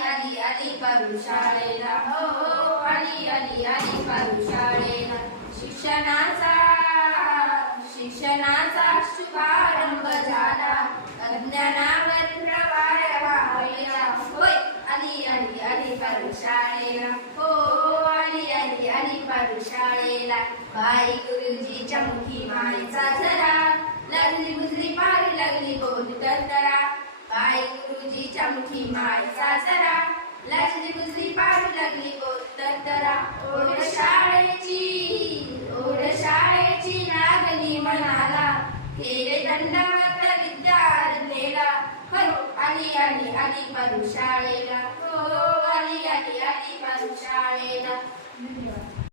आली आली पारू शाळेला, हो हो आली आली आली पारू शाळेला. शिक्षणाचा शुभारंभ झाला, अज्ञानावर प्रवाह वाहिला. होय आली आली आली पारू शाळेला, हो आली आली आली पारू शाळेला. बाई गुरुजीच्या मुखी मायेचा झरा, लागली बुजली पार लागली बोल तरा. बाई गुरुजीच्या मुखी मायेचा झरा, लागली बुजली पार लागली बोल तरा. ओढ शाळेची लागली मनाला, केले दंडवत विद्यार्थीला. हो आली आली आली पारू शाळेला, हो आली आली आली पारू शाळेला. धन्यवाद.